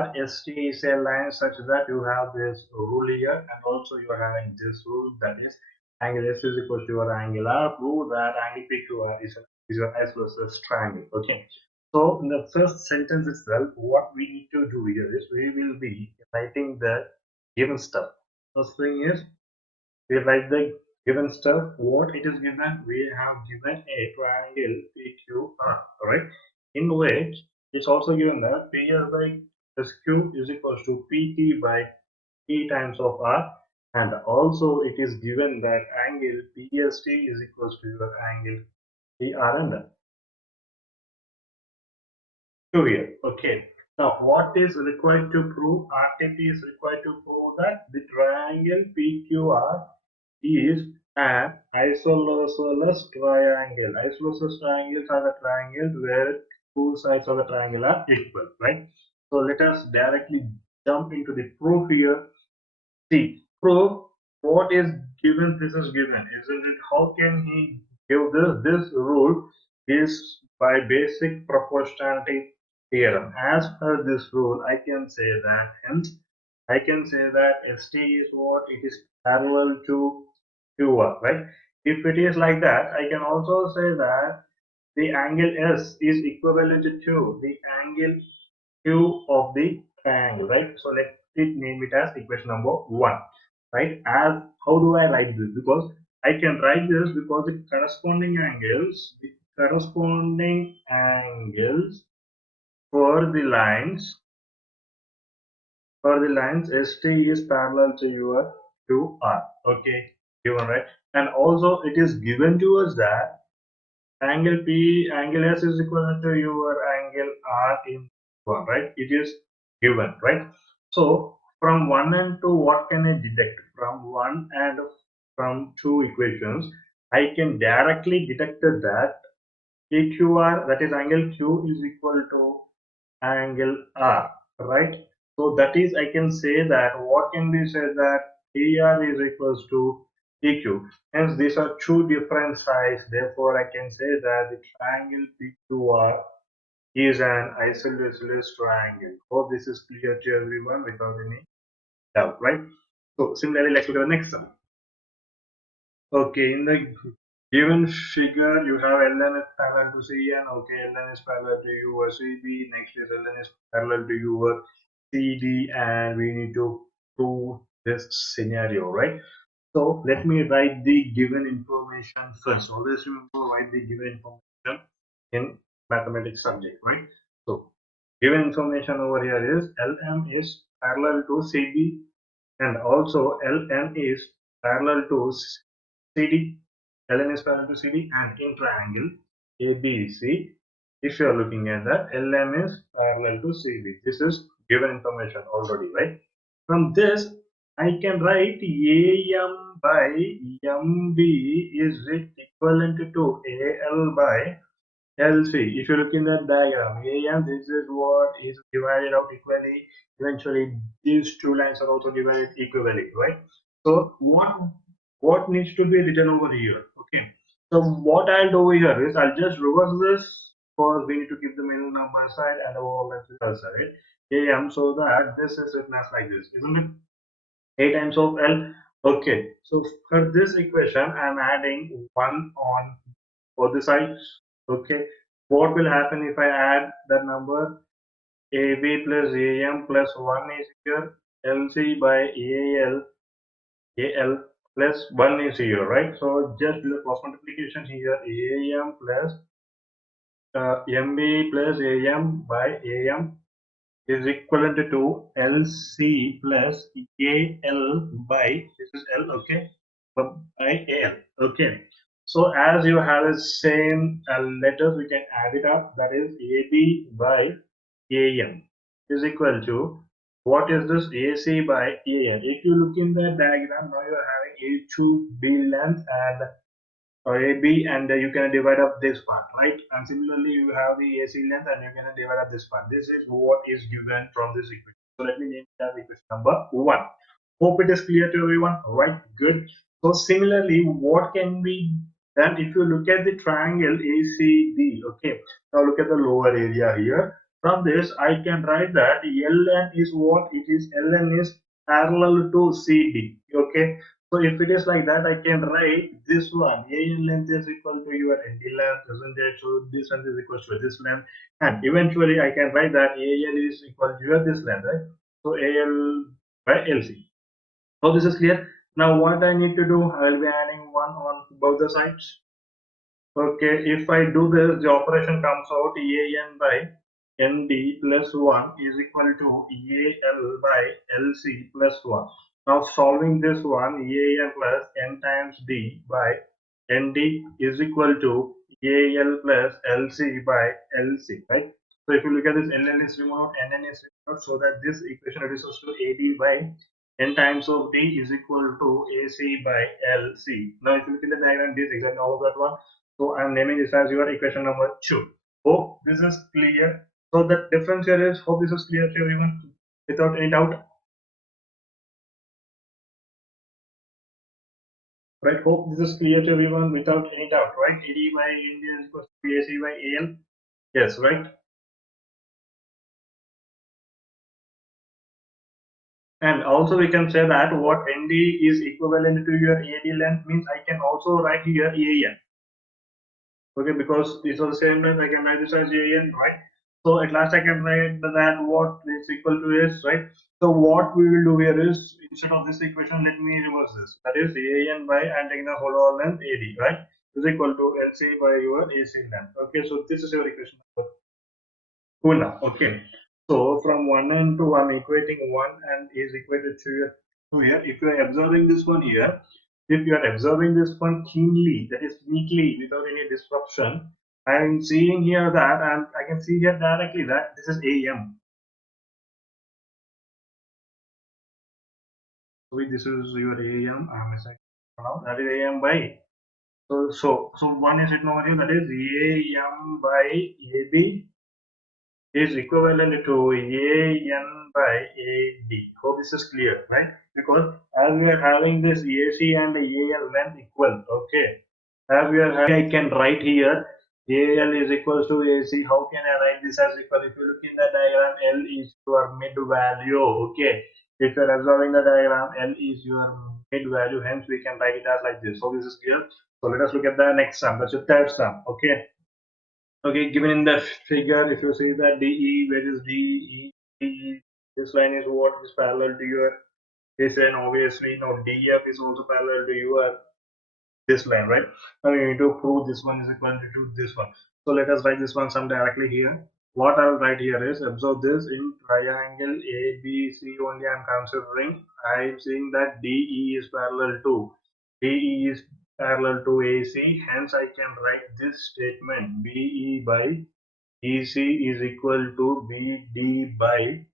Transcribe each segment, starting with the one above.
PQR ST is a line such that you have this rule here, and also you are having this rule, that is angle S is equal to your angle R. Prove that angle PQR is your isosceles triangle. Okay. So in the first sentence itself, what we need to do here is we will be writing the given stuff. First thing is we write the given stuff. What it is given, we have given a triangle PQR, right? In which it's also given that PR by SQ is equals to PT by T times of R, and also it is given that angle PST is equals to your angle PR and Q here. Okay. Now, what is required to prove? RTP is required to prove that the triangle PQR is an isosceles triangle. Isosceles triangles are the triangles where two sides of the triangle are equal, right? So let us directly jump into the proof here. See, proof what is given, this is given, isn't it? How can he give this? This rule is by basic proportionality theorem. As per this rule, I can say that, hence, I can say that ST is what? It is parallel to QR, right? If it is like that, I can also say that the angle S is equivalent to the angle Q of the triangle, right? So let it name it as equation number 1, right? As how do I write this? Because I can write this because the corresponding angles for the lines ST is parallel to your to R. Okay, given, right? And also it is given to us that angle S is equal to your angle R in 1, right? It is given, right? So from 1 and 2, what can I deduct? From 1 and from 2 equations, I can directly deduct that PQR, that is angle Q, is equal to angle R, right? So that is, I can say that, what can be said that PR is equals to PQ. Hence, these are two different sides. Therefore, I can say that the triangle PQR is an isosceles triangle. Hope this is clear to everyone without any doubt, right? So similarly, let's look at the next one. Okay, in the given figure, you have Ln is parallel to Cn. Okay, Ln is parallel to your Cb. Next is Ln is parallel to your CD, and we need to prove this scenario, right? So let me write the given information first. Always remember, write the given information in mathematics subject, right? So given information over here is Lm is parallel to Cb, and also Ln is parallel to CD. Ln is parallel to CD, and in triangle ABC, if you are looking at that, LM is parallel to CB. This is given information already, right? From this, I can write AM by MB is equivalent to AL by LC. If you look in that diagram, AM, this is what is divided out equally. Eventually, these two lines are also divided equally, right? So what needs to be written over here? Okay. So what I'll do here is I'll just reverse this, because we need to keep the middle number side and the overall length side. AM, so that this is written as like this, isn't it? A times of L. Okay. So for this equation, I'm adding 1 on both the sides. Okay. What will happen if I add the number AB plus AM plus 1 is here, LC by AL plus 1 is here, right? So just do the cross multiplication here, AM plus MB plus AM by AM is equivalent to LC plus AL by, this is L, okay, by AL, okay. So as you have the same letters, we can add it up, that is AB by AM is equal to, what is this, AC by AL. If you look in the diagram, now you are having A to B length and AB, and you can divide up this part, right? And similarly, you have the AC length and you can divide up this part. This is what is given from this equation. So let me name it as equation number 1. Hope it is clear to everyone, right? Good. So similarly, what can be done if you look at the triangle ACD? Okay, now look at the lower area here. From this, I can write that Ln is what it is. Ln is parallel to CD. Okay. So if it is like that, I can write this one. AN length is equal to your ND length, isn't it? So this length is equal to this length. And eventually, I can write that AL is equal to your this length, right? So AL by LC. So this is clear. Now what I need to do, I will be adding 1 on both the sides. Okay, if I do this, the operation comes out AN by ND plus 1 is equal to AL by LC plus 1. Now solving this one, AN plus N times D by ND is equal to AL plus LC by LC, right? So if you look at this, LL is removed, NN is removed, so that this equation reduces to AD by N times of D is equal to AC by LC. Now if you look at the diagram, this is exactly all of that one. So I'm naming this as your equation number 2. Hope this is clear. So the difference here is, hope this is clear to everyone without any doubt. Right, hope this is clear to everyone without any doubt, right? AD by ND is equal to AC by AL. Yes, right? And also we can say that what ND is equivalent to your AD length means I can also write here AN. Okay, because these are the same length, I can write this as AN, right? So at last I can write that what is equal to is, right? So what we will do here is, instead of this equation, let me reverse this. That is AN by, I'm taking the whole length AD, right? Is equal to LC by your AC length. Okay, so this is your equation number 2 now. Okay. So from 1 and 2, I'm equating 1 and is equated to your 2 here. If you are observing this one here, if you are observing this one keenly, that is neatly, without any disruption, I am seeing here that, and I can see here directly that this is AM. So this is your AM. I'm missing now. That is AM by. So one is written over here. That is AM by AB is equivalent to AN by AD. Hope this is clear, right? Because as we are having this AC and AL length equal, okay. As we are having, I can write here AL is equals to AC. How can I write this as equal? If you look in the diagram, L is your mid value, okay. If you are observing the diagram, L is your mid value, hence we can write it as like this. So this is clear. So let us look at the next sum. That's the third sum, okay. Okay, given in the figure, if you see that DE, where is DE? DE, this line is what is parallel to your this line, obviously. Now DF is also parallel to your this line, right? Now you need to prove this one is equal to this one. So let us write this one sum directly here. What I'll write here is, observe this in triangle ABC only I'm considering. I'm saying that DE is parallel to AC, hence I can write this statement BE by EC is equal to BD by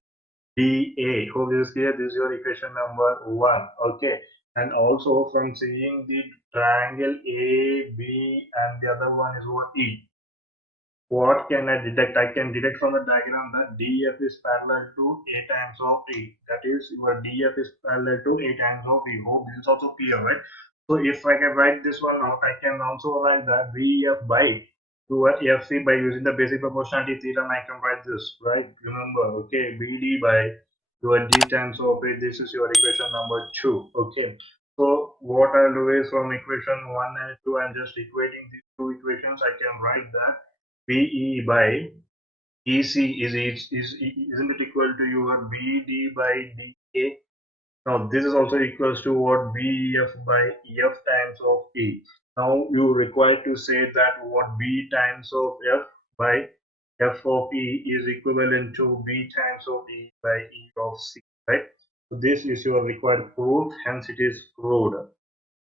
DA. Hope this is clear. This is your equation number 1. Okay. And also from seeing the triangle AB and the other one is what E. What can I deduct? I can deduct from the diagram that DF is parallel to A times of E. That is, your DF is parallel to A times of E. Hope this is also clear, right? So if I can write this one out, I can also write that VF by your FC by using the basic proportionality theorem. I can write this, right? Remember, okay, BD by your D times of A. This is your equation number 2. Okay. So what I'll do is, from equation 1 and 2, I'm just equating these two equations. I can write that BE by EC isn't it equal to your BD by DA? Now this is also equals to what BF by F times of E. Now you require to say that what B times of F by F of E is equivalent to B times of E by E of C, right? So this is your required proof, hence it is proved.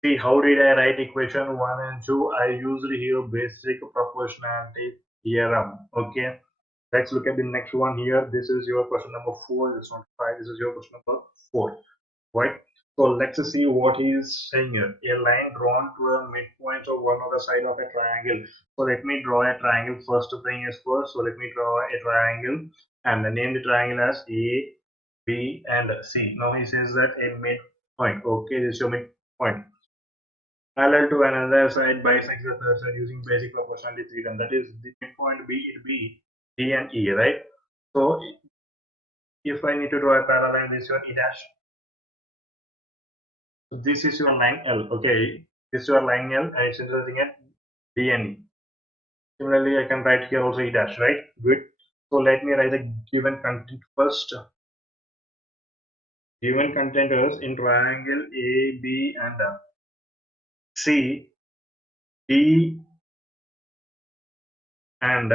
See, how did I write equation 1 and 2? I used here basic proportionality theorem. Okay. Let's look at the next one here. This is your question number 4. This is not 5. This is your question number 4. Right? So let's see what he is saying here. A line drawn to a midpoint of one of the side of a triangle. So let me draw a triangle. First thing is first. So let me draw a triangle and name the triangle as A, B, and C. Now he says that a midpoint. Okay, this is your midpoint. Parallel to another side bisects the third side using basic proportionality theorem. That is, the midpoint B, it be D and E, right? So if I need to draw a parallel line, this is your E dash. So this is your line L. Okay, this is your line L, and it's intersecting at D and E. Similarly, I can write here also E dash, right? Good. So let me write the given content first. Given content is in triangle A, B, and C, D and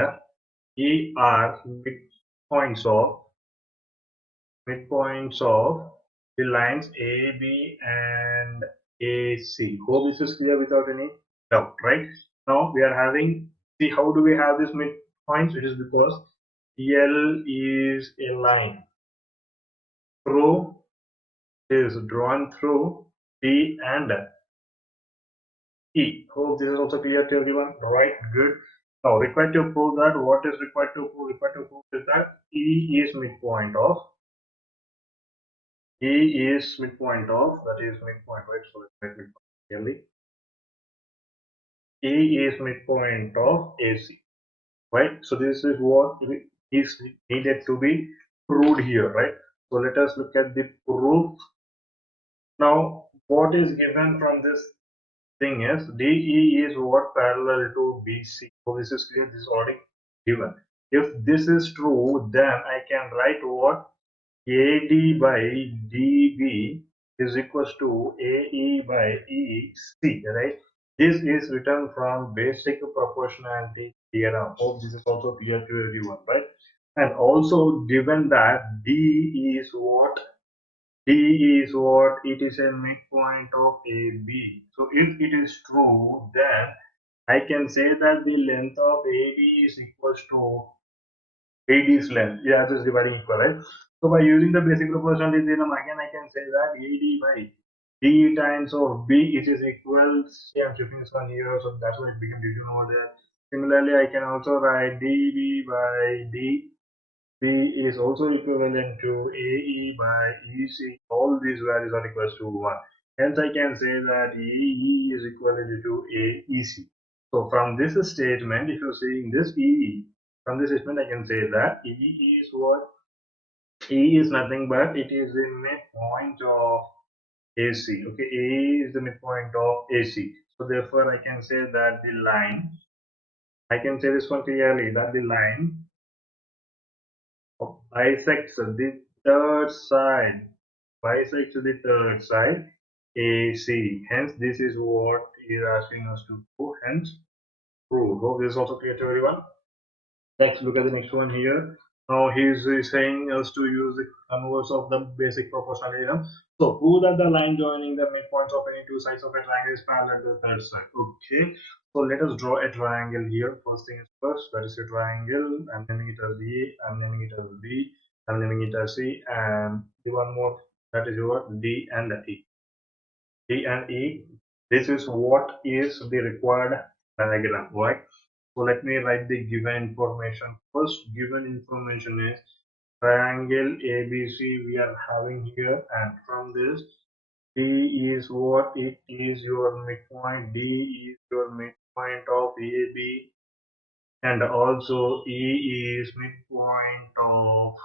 E are midpoints of the lines A, B, and AC. Hope this is clear without any doubt, right? Now we are having, see how do we have this midpoints? It is because L is a line through, is drawn through D and E. Hope this is also clear to everyone, right? Good. Now required to prove that, what is required to prove? Required to prove is that E is midpoint of, that is midpoint, right? So let's write midpoint clearly. E is midpoint of AC, right? So this is what is needed to be proved here, right? So let us look at the proof. Now, what is given from this thing is DE is what parallel to BC. So this is clear, this is already given. If this is true, then I can write what AD by DB is equals to AE by EC, right? This is written from basic proportionality theorem. Hope this is also clear to everyone, right? And also given that D is what it is a midpoint of AB. So if it is true, then I can say that the length of AD is equals to AD's length. Yeah, this is dividing equal, right? So by using the basic proportionality theorem, again I can say that AD by D times of B, it is equal. See, I'm shifting this one here, so that's why it became division over there. Similarly, I can also write DB by D. B is also equivalent to AE by EC. All these values are equal to 1. Hence, I can say that AE is equivalent to AEC. So from this statement, if you're saying this EE, from this statement, I can say that EE is what? E is nothing but it is the midpoint of AC. Okay, A is the midpoint of AC. So therefore, I can say that the line, I can say this one clearly, that the line bisects the third side, AC. Hence, this is what he is asking us to do. Hence, prove. Hope this is also clear to everyone. Let's look at the next one here. Now he's saying us to use the converse of the basic proportionality theorem. So prove that the line joining the midpoints of any two sides of a triangle is parallel to the third side. Okay. So let us draw a triangle here. First thing is first, that is a triangle. I'm naming it as A, I'm naming it as B, I'm naming it as C, and the one more, that is your D and E. D and E. This is what is the required diagram, right? So let me write the given information. First given information is triangle ABC we are having here, and from this D is what it is your midpoint. D is your midpoint of AB, and also E is midpoint of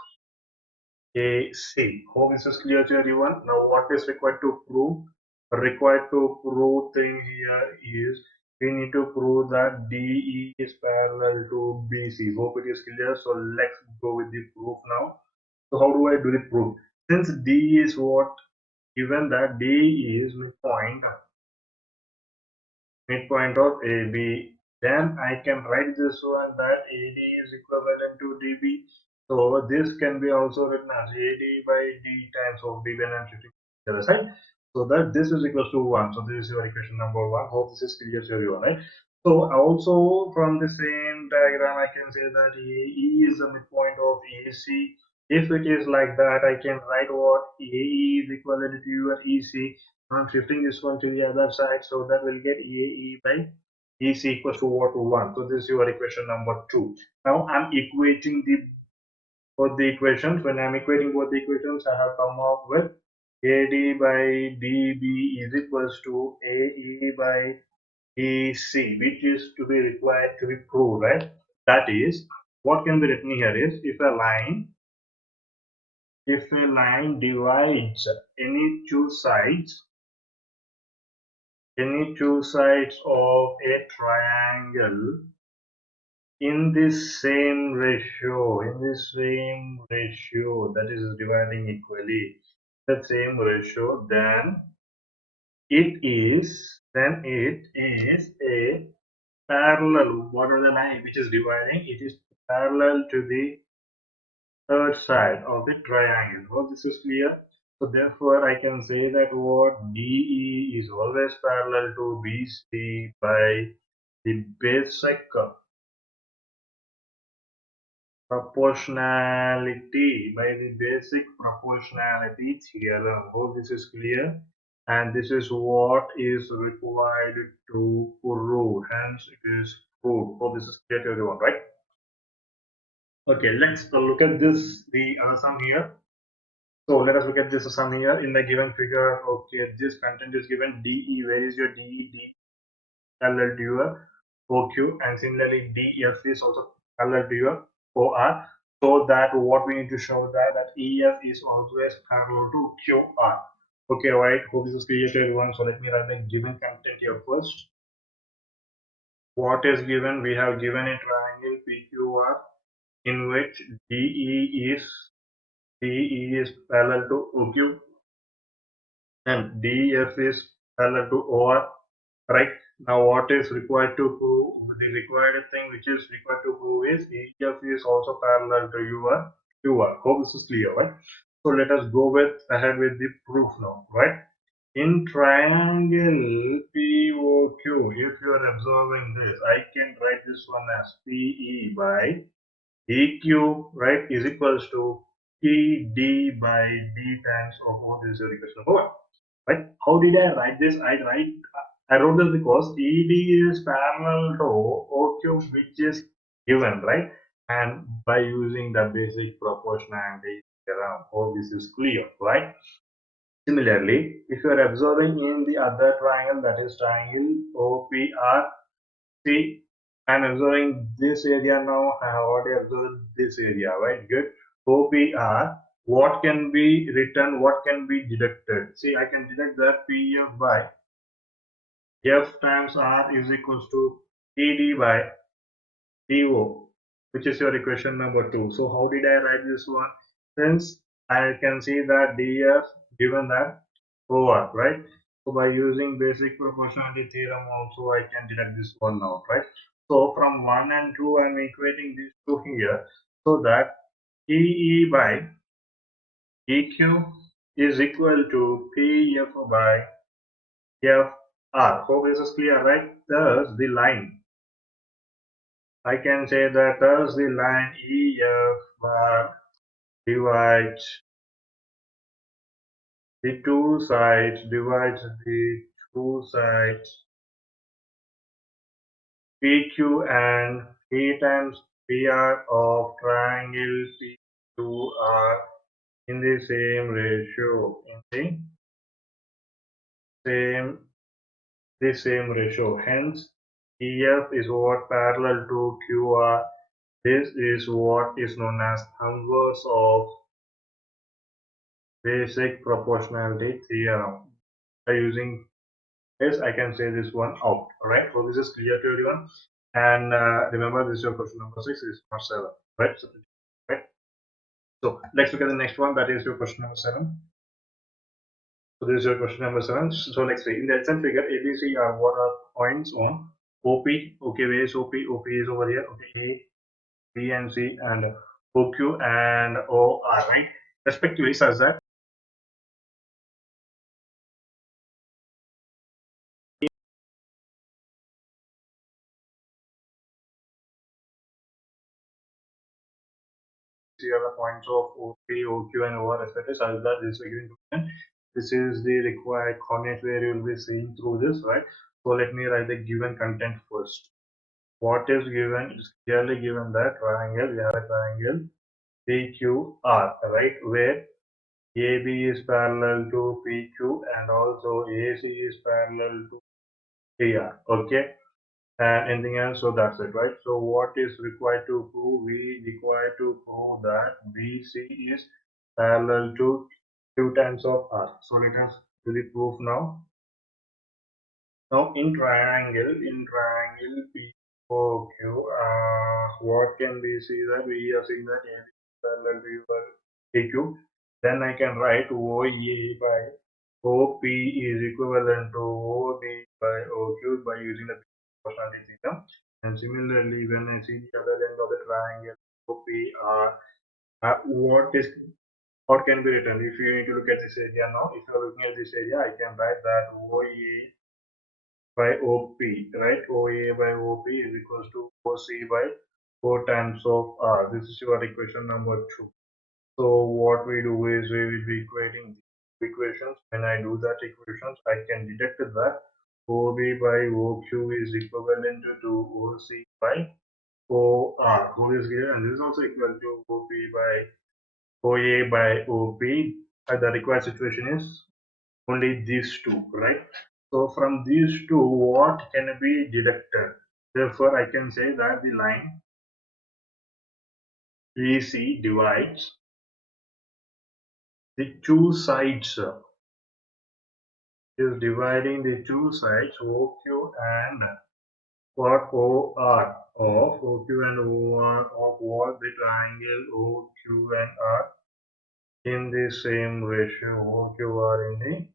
AC. Hope this is clear to everyone. Now what is required to prove? Required to prove thing here is we need to prove that DE is parallel to BC. Hope it is clear. So let's go with the proof now. So how do I do the proof? Since D is what, given that D is midpoint of AB, then I can write this one that AD is equivalent to DB. So this can be also written as AD by D times of B when I'm shifting to the other side. So that this is equals to 1. So this is your equation number 1. Hope this is clear to everyone, right? So also from the same diagram, I can say that AE is the midpoint of AC. If it is like that, I can write what AE is equivalent to your EC. I'm shifting this one to the other side, so that will get AE by EC equals to what, 1. So this is your equation number 2. Now I'm equating both the equations. When I'm equating both the equations, I have come up with AD by DB is equals to AE by EC, which is to be required to be proved, right? That is, what can be written here is if a line divides any two sides of a triangle in this same ratio, that is dividing equally the same ratio, it is a parallel. What are the line which is dividing? It is parallel to the third side of the triangle. Hope this is clear. So therefore, I can say that what DE is always parallel to BC by the basic proportionality theorem. Hope this is clear. And this is what is required to prove. Hence, it is proved. Hope this is clear to everyone, right? Okay, let's look at the other sum here. So let us look at this sum here in the given figure. Okay, this content is given DE. Where is your DE? D parallel to your OQ, and similarly DF is also parallel to your OR. So that what we need to show that EF is always parallel to QR. Okay, right. Hope this is clear to everyone. So let me write the given content here first. What is given? We have given a triangle PQR in which DE is parallel to OQ and DF is parallel to OR, right? Now, what is required to prove? The required thing which is required to prove is EF is also parallel to your QR. Hope this is clear, right? So let us go ahead with the proof now, right? In triangle POQ, if you are observing this, I can write this one as PE by EQ, right, is equals to PD by D times of O. This is your equation number one. Right? How did I write this? I wrote this because ED is parallel to OQ, which is given, right? And by using the basic proportionality theorem, oh, this is clear, right? Similarly, if you are observing in the other triangle, that is triangle OPRC, I'm observing this area now. I have already observed this area, right? Good. OPR, what can be written, what can be deducted? See, I can deduct that PF by F times R is equals to PD by DO, which is your equation number 2. So how did I write this one? Since I can see that DF given that OR, right? So by using basic proportionality theorem also I can deduct this one out, right? So from 1 and 2 I'm equating these two here so that PE by EQ is equal to PF by FR. Hope this is clear, right? Thus the line, I can say that thus the line EF bar divides the two sides PQ and P times PR of triangle P2R in the same ratio. Same ratio. Hence, EF is what parallel to QR. This is what is known as converse of basic proportionality theorem. By using this, I can say this one out. Alright, so this is clear to everyone. And remember, this is your question number 6, this is not 7. Right? Right? So let's look at the next one. That is your question number 7. So this is your question number 7. So let's see. In the HN figure, ABC are what are points on OP. Okay, where is OP? OP is over here. Okay, A, B, and C, and OQ and OR, right? Respectively, such that these are the points of OP, OQ, and OR respectively, such that this given function. This is the required coordinate where you will be seeing through this, right? So let me write the given content first. What is given is clearly given that triangle. We have a triangle PQR, right? Where AB is parallel to PQ and also AC is parallel to PR. Okay. and anything else. So that's it, right? So what is required to prove? We require to prove that BC is parallel to Q times of R. So let us do the proof now. Now in triangle POQ, what can we see? That we are seeing that AB is parallel to your PQ. Then I can write OE by OP is equivalent to OD by OQ by using the proportionality theorem. And similarly, when I see the other end of the triangle OPR, what can be written? If you need to look at this area now, if you are looking at this area, I can write that OA by OP, right? OA by OP is equals to OC by 4 times of R. This is your equation number 2. So what we do is we will be equating equations. When I do that equations, I can deduct that OB by OQ is equivalent to OC by OR. OB is here, and this is also equal to OP by OA by OP. The required situation is only these two, right? So from these two, what can be deducted? Therefore, I can say that the line BC divides the two sides, is dividing the two sides OQ and what OR of OQ and OR of what the triangle OQ and R in the same ratio. OQ are in the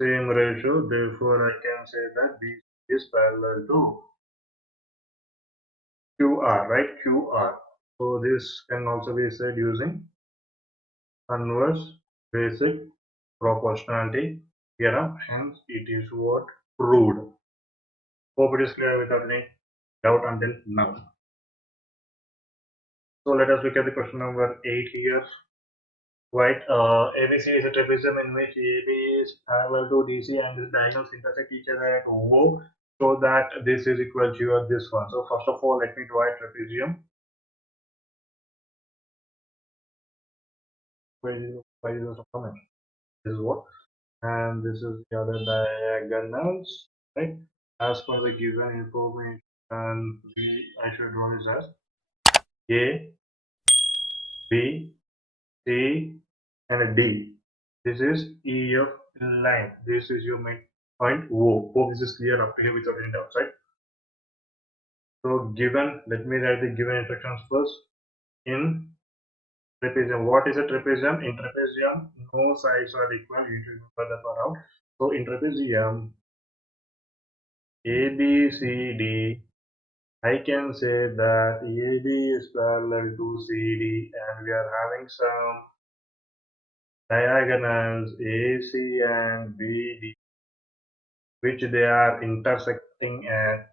same ratio. Therefore, I can say that BC is parallel to QR, right? QR. So this can also be said using converse basic proportionality theorem. Hence, it is what proved. Hope it is clear without any doubt until now. So let us look at the question number 8 here. Right, ABC is a trapezium in which AB is parallel to DC and the diagonals intersect each other at O, so that this is equal to this one. So first of all, let me draw a trapezium. Where is the comment? This is what, and this is the other diagonals, right? As per the given information, I should draw this as A, B, C, and a D. This is EF line. This is your main point O. Hope this is clear up to here without any doubts, right? So given, let me write the given instructions first. In trapezium, what is a trapezium? In trapezium, no sides are equal. You should remember that far out. So in trapezium, A, B, C, D, I can say that AB is parallel to CD and we are having some diagonals AC and BD which they are intersecting at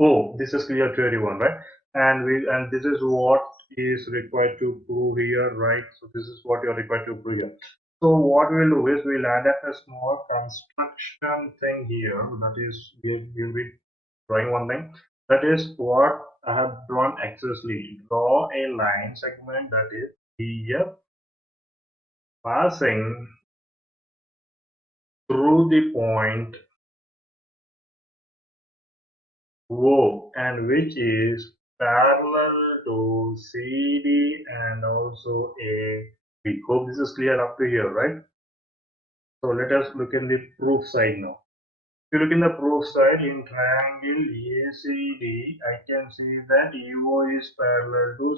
O. This is clear to everyone, right? And this is what is required to prove here, right? So this is what you are required to prove here. So what we'll do is we'll add up a small construction thing here. That is, we'll be drawing one thing. That is what I have drawn excessively. Draw a line segment that is here passing through the point O and which is parallel to CD and also AB. Hope this is clear up to here, right? So let us look in the proof side now. If you look in the proof side, in triangle ACD, I can see that EO is parallel to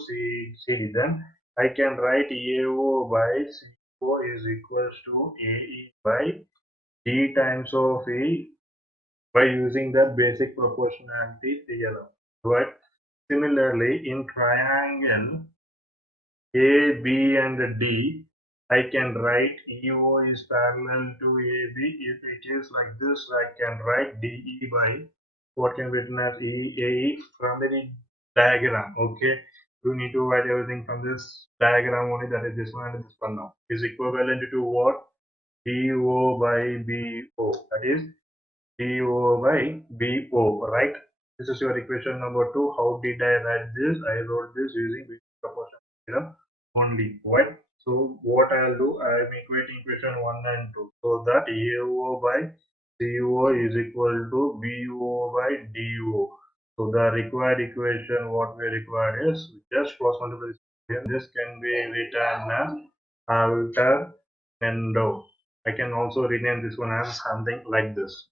CD. Then I can write AO by CO is equals to AE by D times of E by using the basic proportionality theorem. Right? Similarly, in triangle A, B, and D, I can write EO is parallel to AB. If it is like this, I can write DE by what can be written as EA from the diagram. Okay, you need to write everything from this diagram only. That is this one and this one now is equivalent to what? DO by BO. That is DO by BO, right? This is your equation number 2. How did I write this? I wrote this using proportion theorem only, right? So what I'll do, I am equating equation 1 and 2. So that AO by CO is equal to BO by DO. So the required equation what we require is just cross multiplication. This can be written as alternando. I can also rename this one as something like this.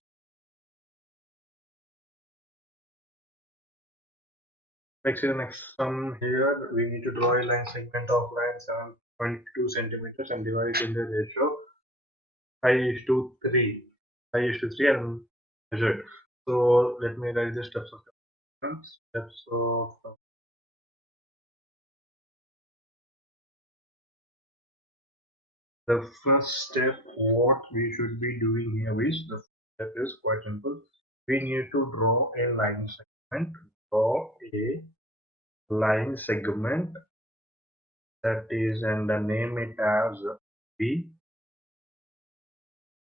Let's see the next sum here. We need to draw a line segment of line 7.2 centimeters and divide it in the ratio 5:3. 5:3 and measure it. So let me write the steps of the steps of the first step. What we should be doing here is the first step is quite simple. We need to draw a line segment. Draw a line segment, that is, and the name it as B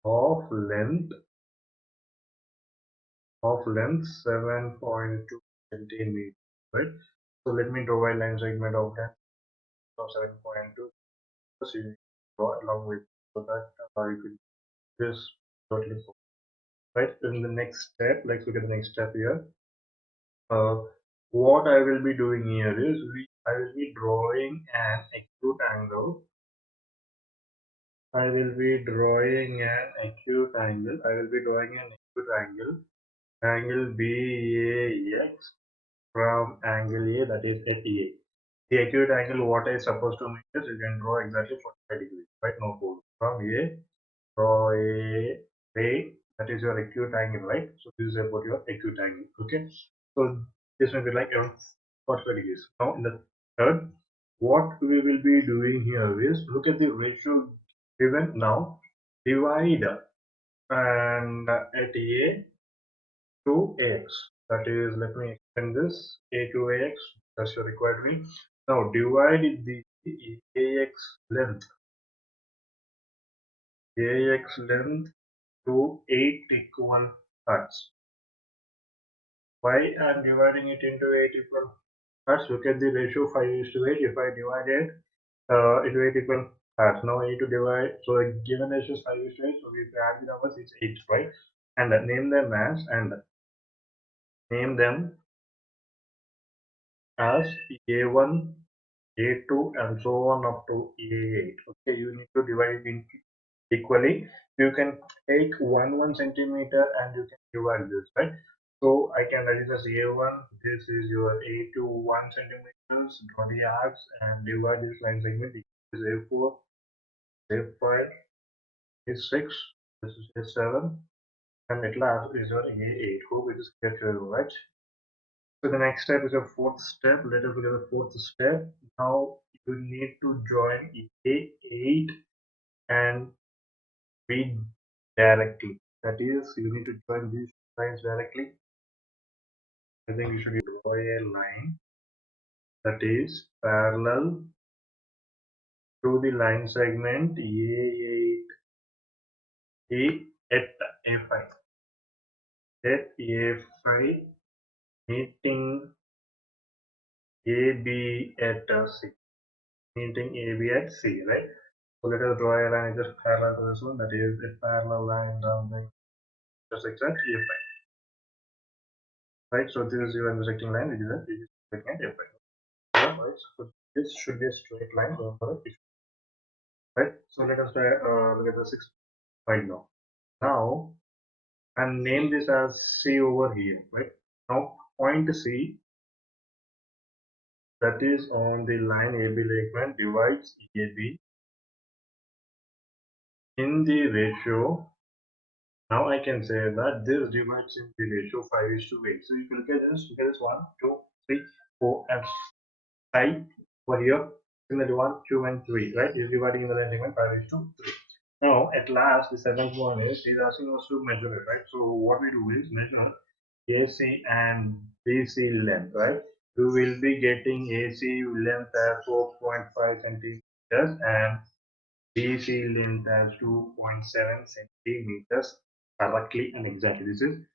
of length 7.2 centimeters, right? So let me draw a line segment of length of 7.2. So you need to draw along with, so that you could just totally right. In the next step, let's look at the next step here. What I will be doing here is I will be drawing an acute angle. I will be drawing an acute angle. Angle BAX from angle A, that is at A. The acute angle, what I supposed to make is you can draw exactly 45 degrees, right? No problem. From A, draw a ray, that is your acute angle, right? So this is about your acute angle, okay? So this will be like around 45 degrees. Now in the third, what we will be doing here is look at the ratio given now, divide and at A to AX. That is, let me extend this A to AX, that's your required way. Now divide the AX length to 8 equal parts. Why I am dividing it into 8 equal parts? Look at the ratio 5:8. If I divide it into 8 equal parts, now I need to divide. So the given ratio is 5:8. So if I add the numbers, it's 8, right? And name them as A1, A2, and so on up to A8. Okay, you need to divide it in equally. You can take 1 centimeter and you can divide this, right? So I can write this as A1, this is your A2 1 centimeters, draw the arcs and divide this line segment. This is A4, A5, A6, this is A7, and at last is your A8. Hope it is clear to you, right? So the next step is your fourth step. Let us look at the fourth step. Now you need to join A8 and B directly. That is, you need to join these lines directly. I think you should draw a line that is parallel to the line segment A8 at A5. At A5 meeting AB at C. Meeting AB at C, right? So let us draw a line just parallel to this one, that is a parallel line down the intersection at A5. Right, so this is your intersecting line, which is intersecting at A5. Right, so this should be a straight line, right? So let us look at the sixth point now. Now, and name this as C over here, right? Now, point C, that is on the line AB segment, divides AB in the ratio. Now I can say that this divides in the ratio 5:8. So if you look at this 1, 2, 3, 4, and 5 over here. Similarly, 1, 2, and 3, right? Is dividing in the line segment 5:3. Now, at last, the seventh one is he's asking us to measure it, right? So what we do is measure AC and BC length, right? We will be getting AC length as 4.5 centimeters and BC length as 2.7 centimeters correctly and exactly. This is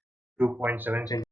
2.7 centimeters.